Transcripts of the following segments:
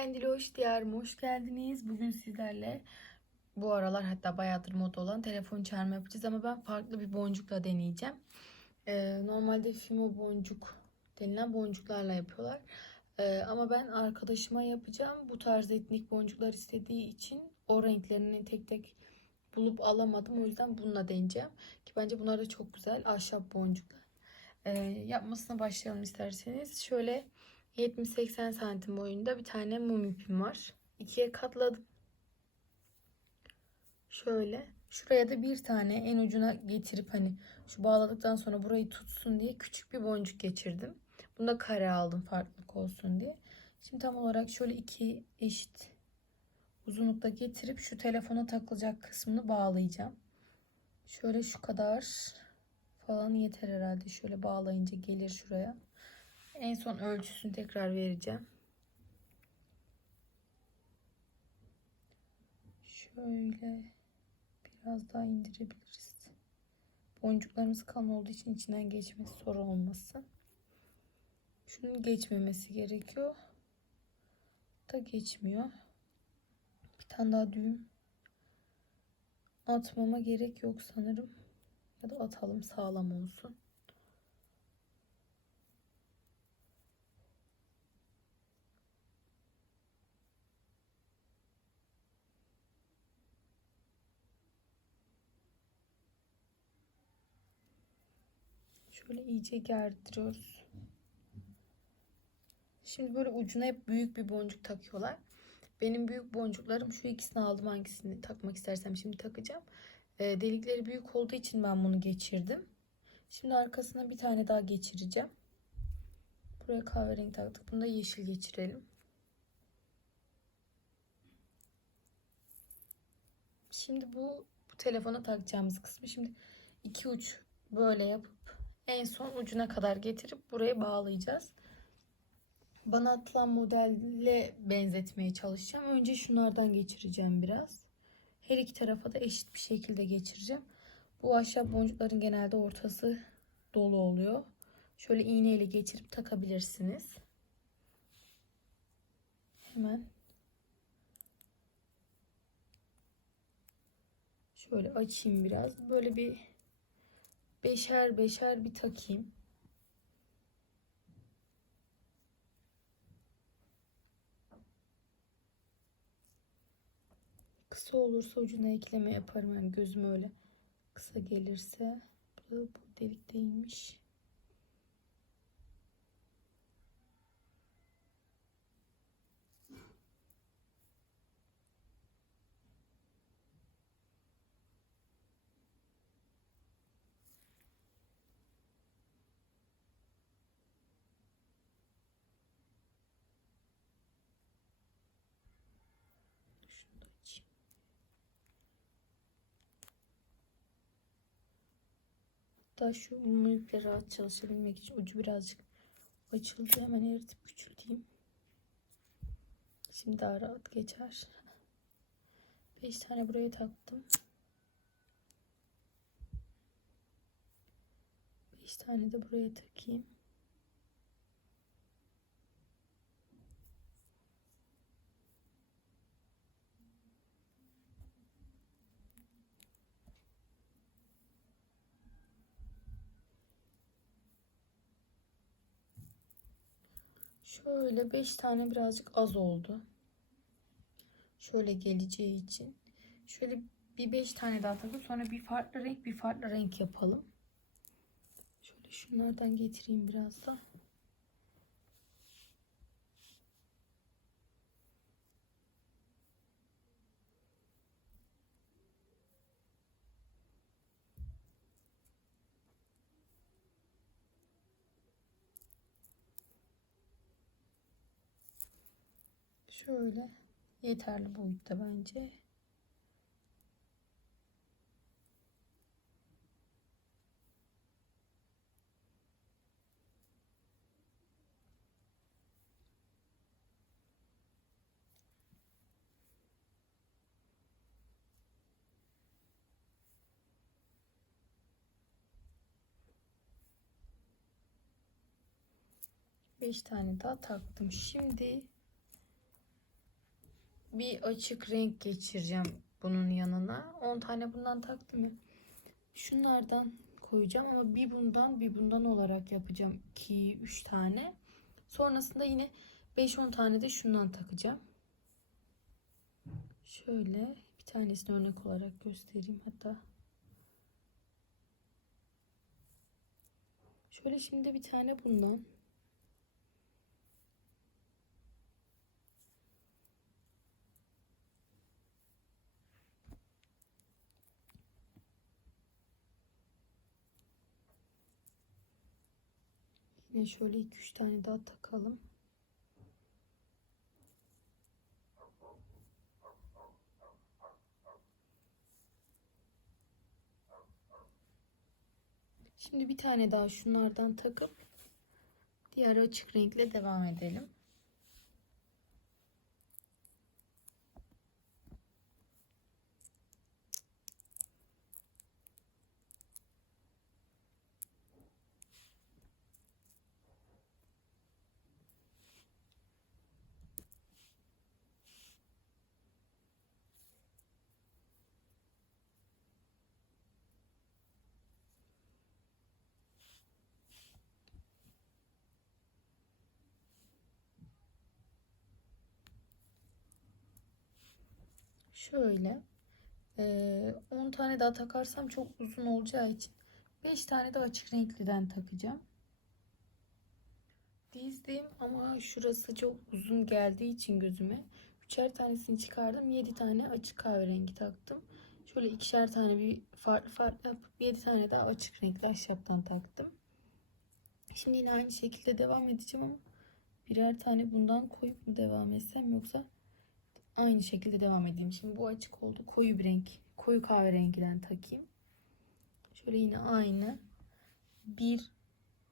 Ben Diloş Diyarım. Hoş geldiniz. Bugün sizlerle bu aralar hatta bayağıdır moda olan telefon çağırma yapacağız ama ben farklı bir boncukla deneyeceğim. Ee, normalde fimo boncuk denilen boncuklarla yapıyorlar. Ee, ama ben arkadaşıma yapacağım. Bu tarz etnik boncuklar istediği için o renklerini tek tek bulup alamadım. O yüzden bununla deneyeceğim. Ki bence bunlar da çok güzel ahşap boncuklar. Ee, yapmasına başlayalım isterseniz. Şöyle 70-80 santim boyunda bir tane mum ipim var. İkiye katladım. Şöyle. Şuraya da bir tane en ucuna getirip hani şu bağladıktan sonra burayı tutsun diye küçük bir boncuk geçirdim. Bunu da kare aldım farklılık olsun diye. Şimdi tam olarak şöyle iki eşit uzunlukta getirip şu telefona takılacak kısmını bağlayacağım. Şöyle şu kadar falan yeter herhalde. Şöyle bağlayınca gelir şuraya. En son ölçüsünü tekrar vereceğim. Şöyle biraz daha indirebiliriz. Boncuklarımız kalın olduğu için içinden geçmesi zor olmasın. Şunun geçmemesi gerekiyor. Da geçmiyor. Bir tane daha düğüm atmama gerek yok sanırım. Ya da atalım sağlam olsun. Şöyle iyice gerdiriyoruz. Şimdi böyle ucuna hep büyük bir boncuk takıyorlar. Benim büyük boncuklarım şu ikisini aldım. Hangisini takmak istersem şimdi takacağım. E, delikleri büyük olduğu için ben bunu geçirdim. Şimdi arkasına bir tane daha geçireceğim. Buraya kahverengi taktık. Bunu da yeşil geçirelim. Şimdi bu, bu telefona takacağımız kısmı. Şimdi iki uç böyle yapıp en son ucuna kadar getirip buraya bağlayacağız. Bana atılan modelle benzetmeye çalışacağım. Önce şunlardan geçireceğim biraz. Her iki tarafa da eşit bir şekilde geçireceğim. Bu ahşap boncukların genelde ortası dolu oluyor. Şöyle iğneyle geçirip takabilirsiniz. Hemen şöyle açayım biraz. Böyle bir beşer beşer bir takayım. Kısa olursa ucuna ekleme yaparım. Yani gözüm öyle kısa gelirse. Bu, delik değilmiş. Hatta şu iple rahat çalışabilmek için ucu birazcık açıldı. Hemen eritip küçülteyim. Şimdi daha rahat geçer. 5 tane buraya taktım. 5 tane de buraya takayım. Şöyle 5 tane birazcık az oldu. Şöyle geleceği için. Şöyle bir 5 tane daha takalım. Sonra bir farklı renk bir farklı renk yapalım. Şöyle şunlardan getireyim biraz da. Şöyle yeterli boyutta bence. Beş tane daha taktım. Şimdi bir açık renk geçireceğim bunun yanına. 10 tane bundan taktım ya. Şunlardan koyacağım ama bir bundan bir bundan olarak yapacağım. 2 3 tane. Sonrasında yine 5-10 tane de şundan takacağım. Şöyle bir tanesini örnek olarak göstereyim hatta. Şöyle şimdi bir tane bundan. Yine şöyle 2-3 tane daha takalım. Şimdi bir tane daha şunlardan takıp diğer açık renkle devam edelim. Şöyle eee, 10 tane daha takarsam çok uzun olacağı için 5 tane de açık renkliden takacağım. Dizdim ama şurası çok uzun geldiği için gözüme üçer tanesini çıkardım. 7 tane açık kahverengi taktım. Şöyle ikişer tane bir farklı farklı yapıp 7 tane daha açık renkli ahşaptan taktım. Şimdi yine aynı şekilde devam edeceğim ama birer tane bundan koyup mu devam etsem yoksa aynı şekilde devam edeyim. Şimdi bu açık oldu. Koyu bir renk. Koyu kahverengiden takayım. Şöyle yine aynı. Bir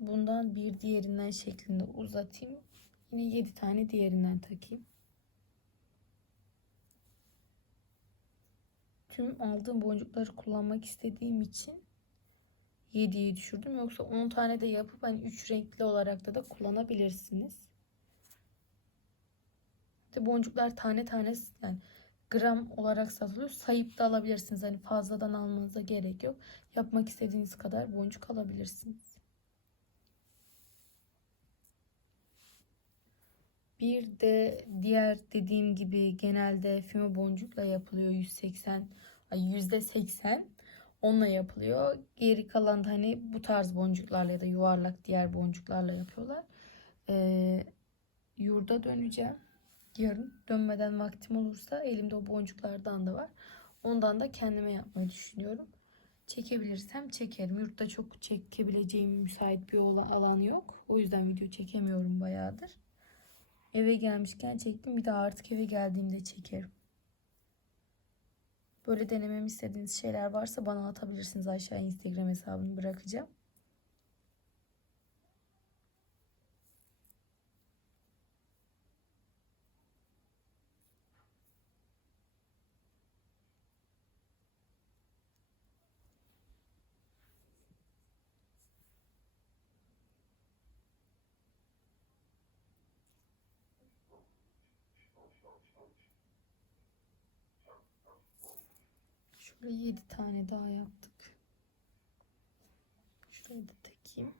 bundan bir diğerinden şeklinde uzatayım. Yine 7 tane diğerinden takayım. Tüm aldığım boncukları kullanmak istediğim için 7'yi düşürdüm. Yoksa 10 tane de yapıp hani 3 renkli olarak da da kullanabilirsiniz. İşte boncuklar tane tane yani gram olarak satılıyor. Sayıp da alabilirsiniz. Hani fazladan almanıza gerek yok. Yapmak istediğiniz kadar boncuk alabilirsiniz. Bir de diğer dediğim gibi genelde füme boncukla yapılıyor 180 ay %80 onunla yapılıyor. Geri kalan da hani bu tarz boncuklarla ya da yuvarlak diğer boncuklarla yapıyorlar. Ee, yurda döneceğim. Yarın dönmeden vaktim olursa elimde o boncuklardan da var. Ondan da kendime yapmayı düşünüyorum. Çekebilirsem çekerim. Yurtta çok çekebileceğim müsait bir alan yok. O yüzden video çekemiyorum bayağıdır. Eve gelmişken çektim. Bir daha artık eve geldiğimde çekerim. Böyle denememi istediğiniz şeyler varsa bana atabilirsiniz. Aşağıya Instagram hesabını bırakacağım. Şöyle 7 tane daha yaptık. Şurayı da takayım.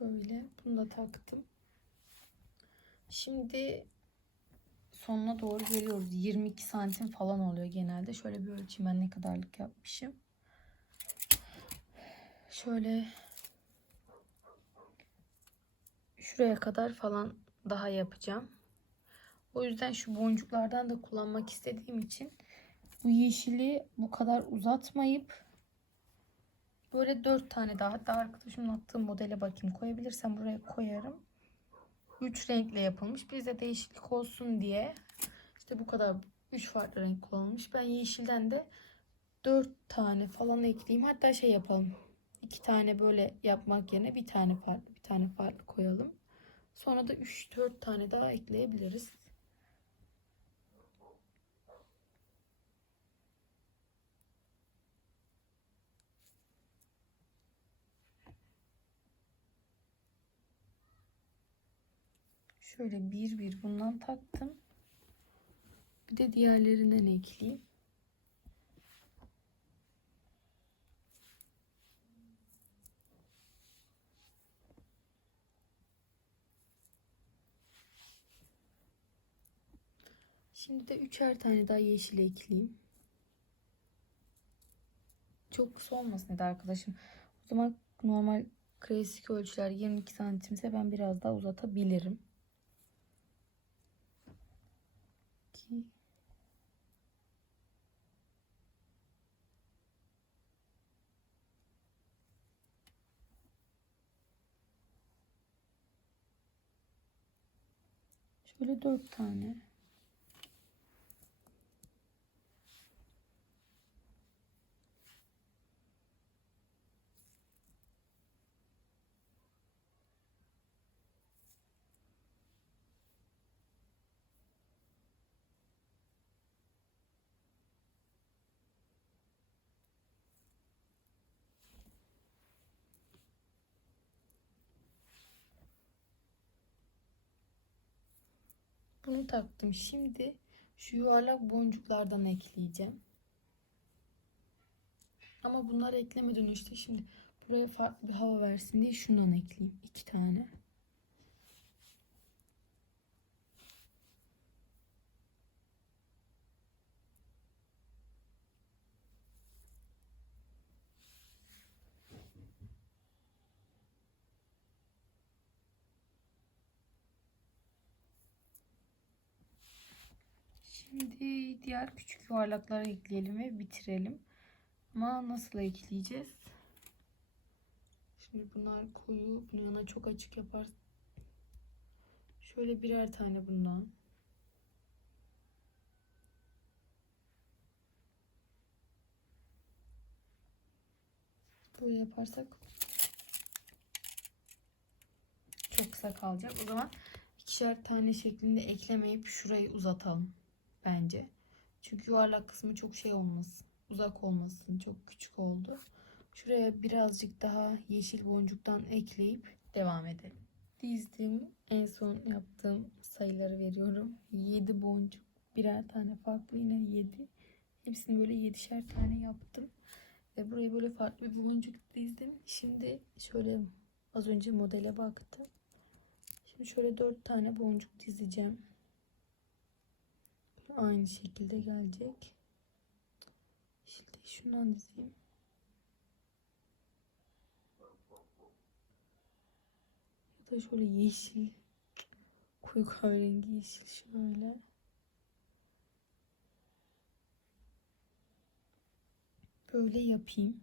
Böyle bunu da taktım. Şimdi sonuna doğru geliyoruz. 22 santim falan oluyor genelde. Şöyle bir ölçeyim ben ne kadarlık yapmışım. Şöyle şuraya kadar falan daha yapacağım. O yüzden şu boncuklardan da kullanmak istediğim için bu yeşili bu kadar uzatmayıp böyle dört tane daha hatta arkadaşımın attığı modele bakayım koyabilirsem buraya koyarım. Üç renkle yapılmış. Bizde değişiklik olsun diye işte bu kadar üç farklı renk kullanılmış. Ben yeşilden de dört tane falan ekleyeyim. Hatta şey yapalım. iki tane böyle yapmak yerine bir tane farklı bir tane farklı koyalım. Sonra da 3-4 tane daha ekleyebiliriz. Şöyle bir bir bundan taktım. Bir de diğerlerinden ekleyeyim. Şimdi de üçer tane daha yeşil ekleyeyim. Çok kısa olmasın dedi arkadaşım. O zaman normal klasik ölçüler 22 santimse ben biraz daha uzatabilirim. İki. Şöyle dört tane. Bunu taktım. Şimdi şu yuvarlak boncuklardan ekleyeceğim. Ama bunlar eklemeden işte şimdi buraya farklı bir hava versin diye şundan ekleyeyim. iki tane. Şimdi diğer küçük yuvarlakları ekleyelim ve bitirelim. Ama nasıl ekleyeceğiz? Şimdi bunlar koyu. Bunun yanına çok açık yapar. Şöyle birer tane bundan. Böyle yaparsak çok kısa kalacak. O zaman ikişer tane şeklinde eklemeyip şurayı uzatalım bence. Çünkü yuvarlak kısmı çok şey olmasın. Uzak olmasın. Çok küçük oldu. Şuraya birazcık daha yeşil boncuktan ekleyip devam edelim. Dizdim. En son yaptığım sayıları veriyorum. 7 boncuk. Birer tane farklı yine 7. Hepsini böyle 7'şer tane yaptım. Ve buraya böyle farklı bir boncuk dizdim. Şimdi şöyle az önce modele baktım. Şimdi şöyle 4 tane boncuk dizeceğim aynı şekilde gelecek. Şimdi şundan dizeyim. Ya da şöyle yeşil. Koyu kahverengi yeşil şöyle. Böyle yapayım.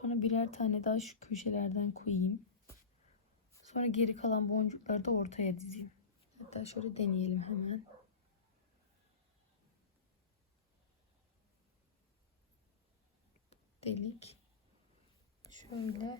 Sonra birer tane daha şu köşelerden koyayım. Sonra geri kalan boncukları da ortaya dizeyim. Hatta şöyle deneyelim hemen. Delik. Şöyle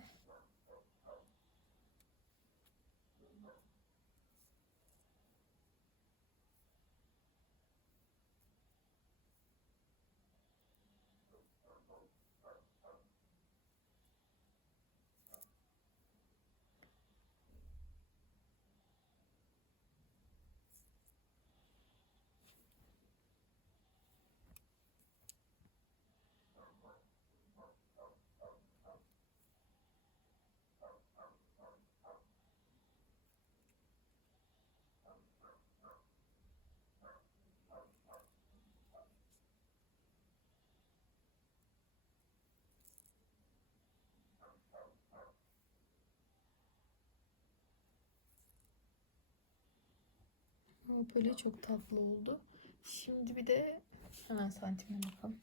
Ama böyle çok tatlı oldu. Şimdi bir de hemen santimine bakalım.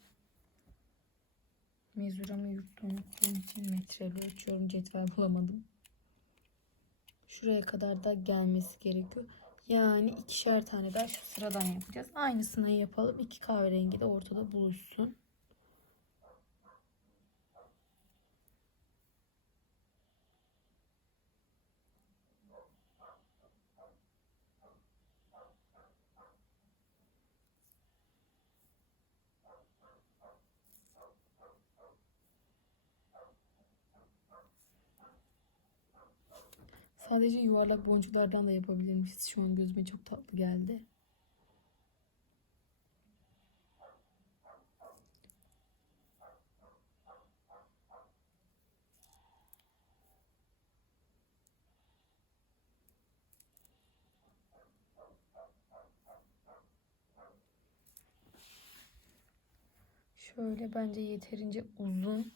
Mezuramı yurtta unuttuğum için metreyle ölçüyorum. Cetvel bulamadım. Şuraya kadar da gelmesi gerekiyor. Yani ikişer tane daha şu sıradan yapacağız. Aynısını yapalım. İki kahverengi de ortada buluşsun. Sadece yuvarlak boncuklardan da yapabilirmişiz. Şu an gözüme çok tatlı geldi. Şöyle bence yeterince uzun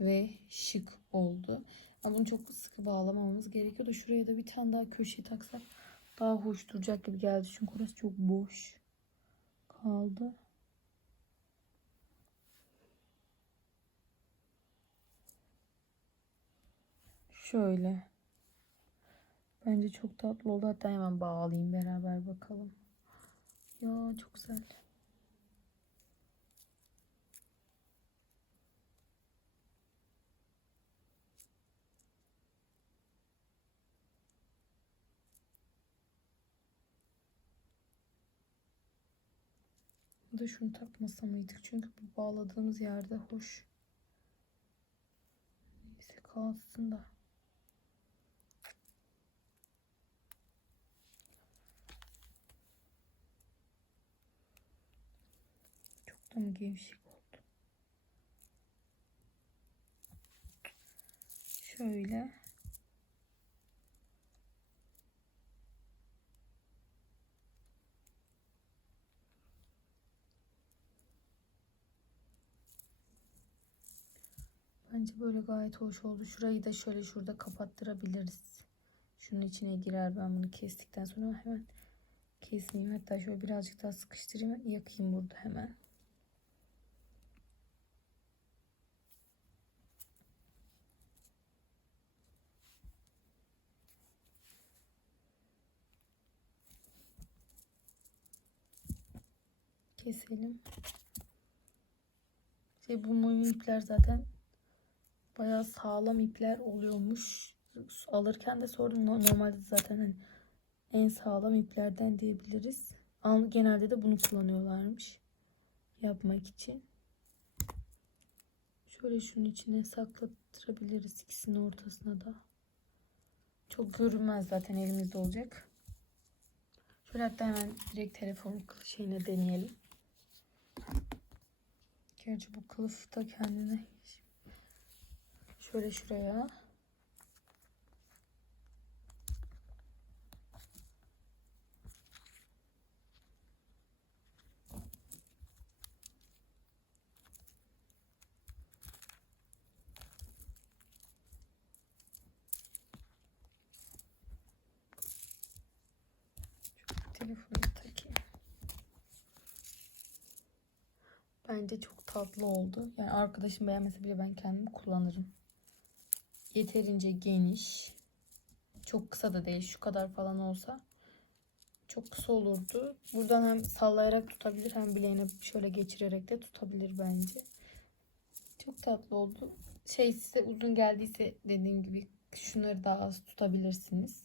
ve şık oldu. Ama bunu çok sıkı bağlamamamız gerekiyor da şuraya da bir tane daha köşe taksak daha hoş duracak gibi geldi. Çünkü orası çok boş kaldı. Şöyle. Bence çok tatlı oldu. Hatta hemen bağlayayım beraber bakalım. Ya çok güzel. Da şunu takmasa mıydık? Çünkü bu bağladığımız yerde hoş. Neyse kalsın da. Çok da mı gevşek oldu? Şöyle. Bence böyle gayet hoş oldu. Şurayı da şöyle şurada kapattırabiliriz. Şunun içine girer. Ben bunu kestikten sonra hemen kesmeyeyim. Hatta şöyle birazcık daha sıkıştırayım. Yakayım burada hemen. Keselim. Şey bu mum ipler zaten bayağı sağlam ipler oluyormuş. Alırken de sordum. Normalde zaten hani en sağlam iplerden diyebiliriz. Genelde de bunu kullanıyorlarmış. Yapmak için. Şöyle şunun içine saklattırabiliriz ikisinin ortasına da. Çok görünmez zaten elimizde olacak. Şöyle hatta hemen direkt telefon şeyine deneyelim. Gerçi bu kılıf da kendine şöyle şuraya telefonu takayım. Bence çok tatlı oldu. Yani arkadaşım beğenmese bile ben kendim kullanırım. Yeterince geniş. Çok kısa da değil. Şu kadar falan olsa çok kısa olurdu. Buradan hem sallayarak tutabilir hem bileğine şöyle geçirerek de tutabilir bence. Çok tatlı oldu. Şey size uzun geldiyse dediğim gibi şunları daha az tutabilirsiniz.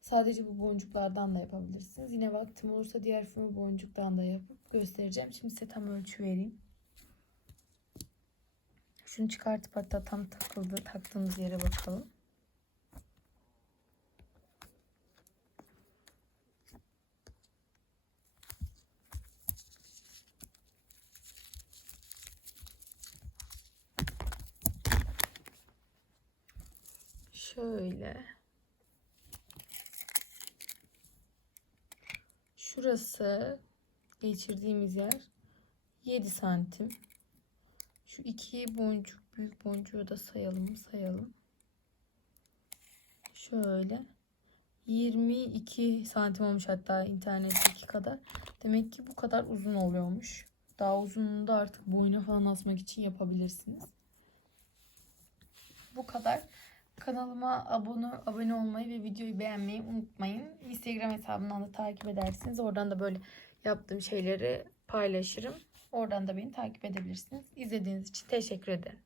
Sadece bu boncuklardan da yapabilirsiniz. Yine vaktim olursa diğer füme boncuktan da yapıp göstereceğim. Şimdi size tam ölçü vereyim. Şunu çıkartıp hatta tam takıldı taktığımız yere bakalım. Şöyle. Şurası geçirdiğimiz yer 7 santim. Şu iki boncuk büyük boncuğu da sayalım sayalım. Şöyle 22 santim olmuş hatta internetteki kadar. Demek ki bu kadar uzun oluyormuş. Daha uzunluğunu da artık boyuna falan asmak için yapabilirsiniz. Bu kadar. Kanalıma abone abone olmayı ve videoyu beğenmeyi unutmayın. Instagram hesabımdan da takip edersiniz. Oradan da böyle yaptığım şeyleri paylaşırım. Oradan da beni takip edebilirsiniz. İzlediğiniz için teşekkür ederim.